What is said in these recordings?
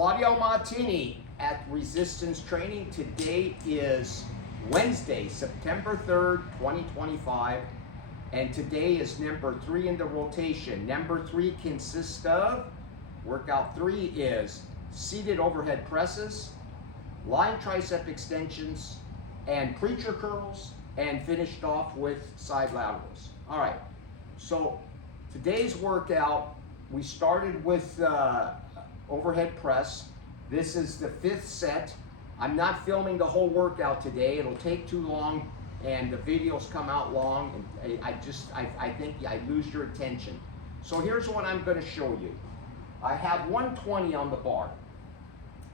Claudio Martini at Resistance Training. Today is Wednesday, September 3rd, 2025, and today is number 3 in the rotation. Number 3 consists of, workout 3 is seated overhead presses, lying tricep extensions, and preacher curls, and finished off with side laterals. All right, so today's workout, we started with overhead press. This is the 5th set. I'm not filming the whole workout today. It'll take too long and the videos come out long, and I think I lose your attention. So here's what I'm going to show you. I have 120 on the bar.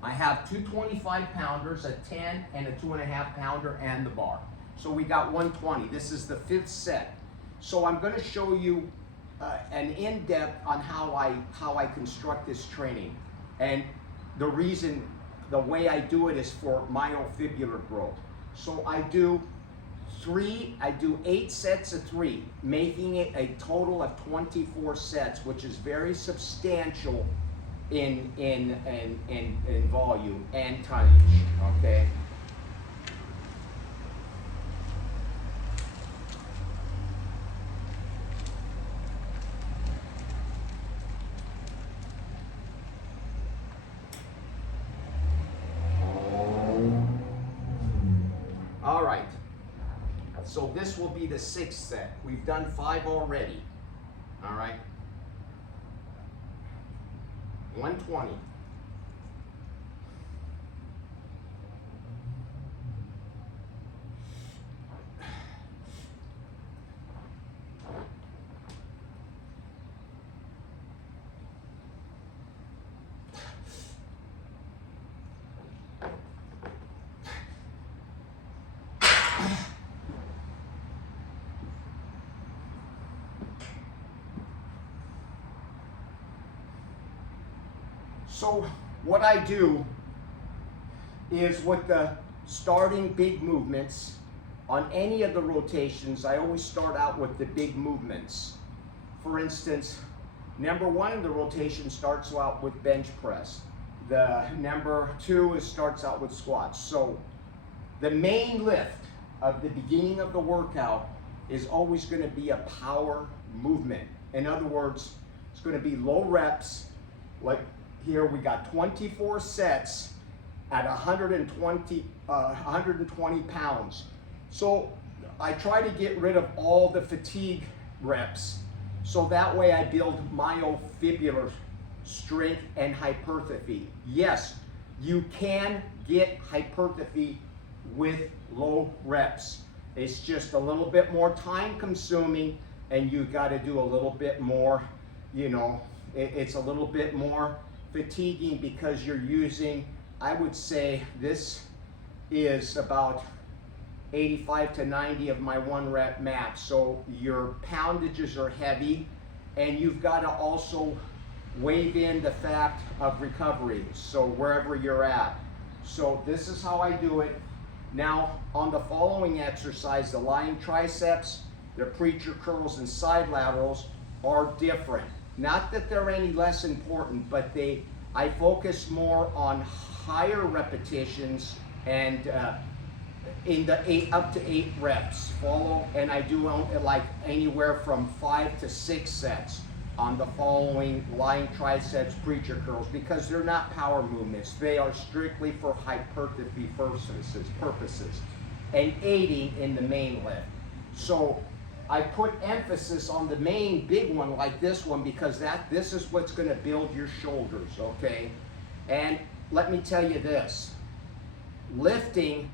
I have two 25-pounders, a 10 and a 2.5-pounder, and the bar. So we got 120. This is the 5th set. So I'm going to show you an in-depth on how I construct this training. And the way I do it is for myofibrillar growth. So I do 8 sets of 3, making it a total of 24 sets, which is very substantial in volume and tonnage, okay? All right, so this will be the 6th set. We've done 5 already, all right? 120. So what I do is with the starting big movements on any of the rotations, I always start out with the big movements. For instance, number 1 in the rotation starts out with bench press. The number 2 starts out with squats. So the main lift of the beginning of the workout is always going to be a power movement. In other words, it's going to be low reps. Like here we got 24 sets at 120 pounds. So I try to get rid of all the fatigue reps, so that way I build myofibrillar strength and hypertrophy. Yes, you can get hypertrophy with low reps. It's just a little bit more time consuming, and you got to do a little bit more, it's a little bit more fatiguing because you're using, I would say this is about 85 to 90 of my 1 rep max. So your poundages are heavy, and you've got to also wave in the fact of recovery, so wherever you're at. So this is how I do it. Now on the following exercise, the lying triceps, the preacher curls, and side laterals are different. Not that they're any less important, but I focus more on higher repetitions and in the up to 8 reps. Follow, and I do like anywhere from 5 to 6 sets on the following lying triceps, preacher curls, because they're not power movements. They are strictly for hypertrophy purposes and aiding in the main lift. So I put emphasis on the main big one like this one because this is what's going to build your shoulders, okay? And let me tell you this, lifting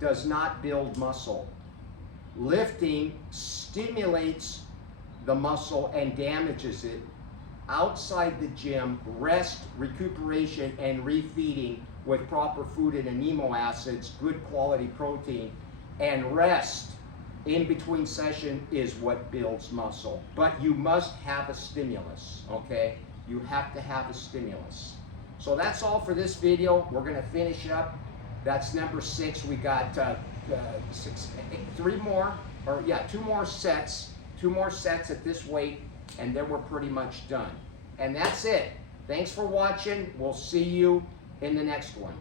does not build muscle. Lifting stimulates the muscle and damages it. Outside the gym, rest, recuperation, and refeeding with proper food and amino acids, good quality protein, and rest in between session is what builds muscle. But you must have a stimulus, okay? You have to have a stimulus. So that's all for this video. We're gonna finish up. That's number 6. We got 2 more sets at this weight, and then we're pretty much done. And that's it. Thanks for watching. We'll see you in the next one.